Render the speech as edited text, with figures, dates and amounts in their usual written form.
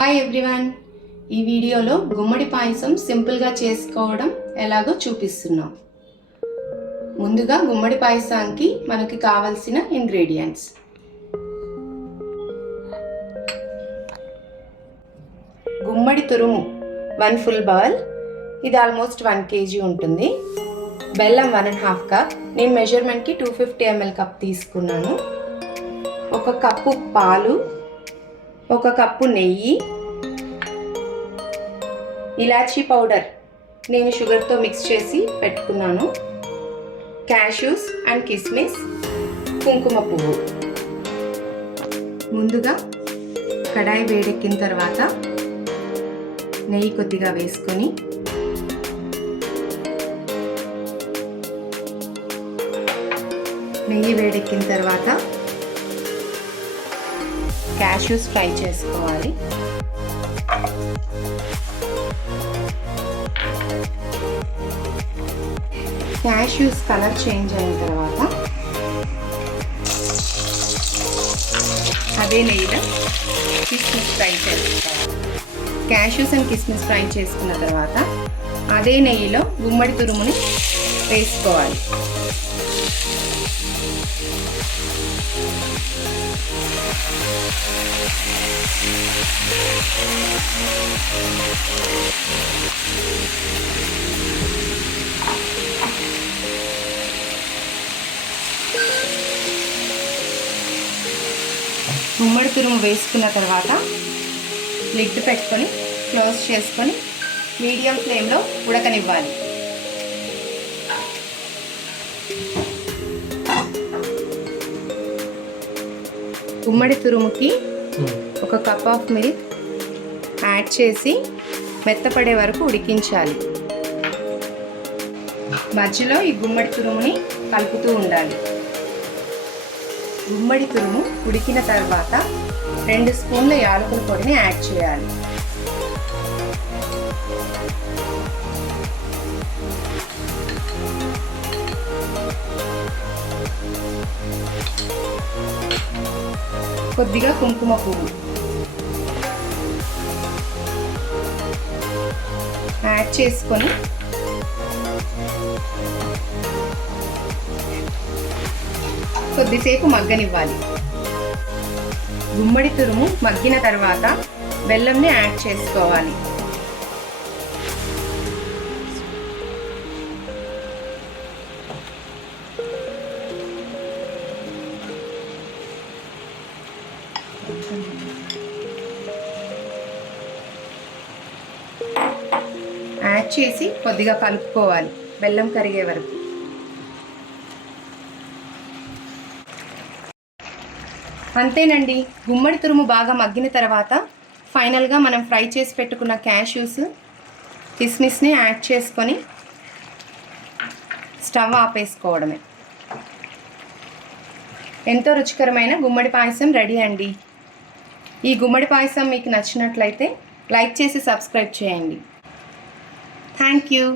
Hi everyone, ఈ వీడియోలో గుమ్మడి పాయసం సింపుల్గా చేసుకోవడం ఎలాగో చూపిస్తున్నాం. ముందుగా గుమ్మడి పాయసానికి మనకి కావాల్సిన ఇంగ్రీడియంట్స్: గుమ్మడి తురుము 1 ఫుల్ బౌల్, ఇది ఆల్మోస్ట్ 1 kg ఉంటుంది. బెల్లం 1.5 కప్, నేను మెజర్మెంట్కి 250 ml కప్ తీసుకున్నాను. 1 కప్పు పాలు, 1 కప్పు నెయ్యి, ఇలాచీ పౌడర్ నేను షుగర్తో మిక్స్ చేసి పెట్టుకున్నాను, క్యాష్యూస్ అండ్ కిస్మిస్, కుంకుమ పువ్వు. ముందుగా కడాయి వేడెక్కిన తర్వాత నెయ్యి కొద్దిగా వేసుకొని నెయ్యి వేడెక్కిన తర్వాత క్యాష్యూస్ ఫ్రై చేసుకోవాలి. క్యాష్యూస్ కలర్ చేంజ్ అయిన తర్వాత అదే నెయ్యిలో కిస్మిస్ ఫ్రై చేసుకోవాలి. క్యాష్యూస్ అండ్ కిస్మిస్ ఫ్రై చేసుకున్న తర్వాత అదే నెయ్యిలో గుమ్మడి తురుముని వేసుకోవాలి. గుమ్మడి తురుము వేసుకున్న తర్వాత లిడ్ పెట్టుకొని క్లోజ్ చేసుకొని మీడియం ఫ్లేమ్లో ఉడకనివ్వాలి. గుమ్మడి తురుముకి 1 కప్ ఆఫ్ మిల్క్ యాడ్ చేసి మెత్తపడే వరకు ఉడికించాలి. మధ్యలో ఈ గుమ్మడి తురుముని కలుపుతూ ఉండాలి. గుమ్మడి తురుము ఉడికిన తర్వాత 2 స్పూన్ల యాలకుల పొడిని యాడ్ చేయాలి. కొద్దిగా కుంకుమ పువ్వు యాడ్ చేసుకొని కొద్దిసేపు మగ్గనివ్వాలి. గుమ్మడి తురుము మగ్గిన తర్వాత బెల్లంని యాడ్ చేసుకోవాలి. యాడ్ చేసి కొద్దిగా కలుపుకోవాలి బెల్లం కరిగే వరకు. అంతేనండి, గుమ్మడి తురుము బాగా మగ్గిన తర్వాత ఫైనల్గా మనం ఫ్రై చేసి పెట్టుకున్న క్యాష్యూస్, కిస్మిస్ని యాడ్ చేసుకొని స్టవ్ ఆపేసుకోవడమే. ఎంతో రుచికరమైన గుమ్మడి పాయసం రెడీ అండి. ఈ గుమ్మడి పాయసం మీకు నచ్చినట్లయితే లైక్ చేసి సబ్స్క్రైబ్ చేయండి. Thank you.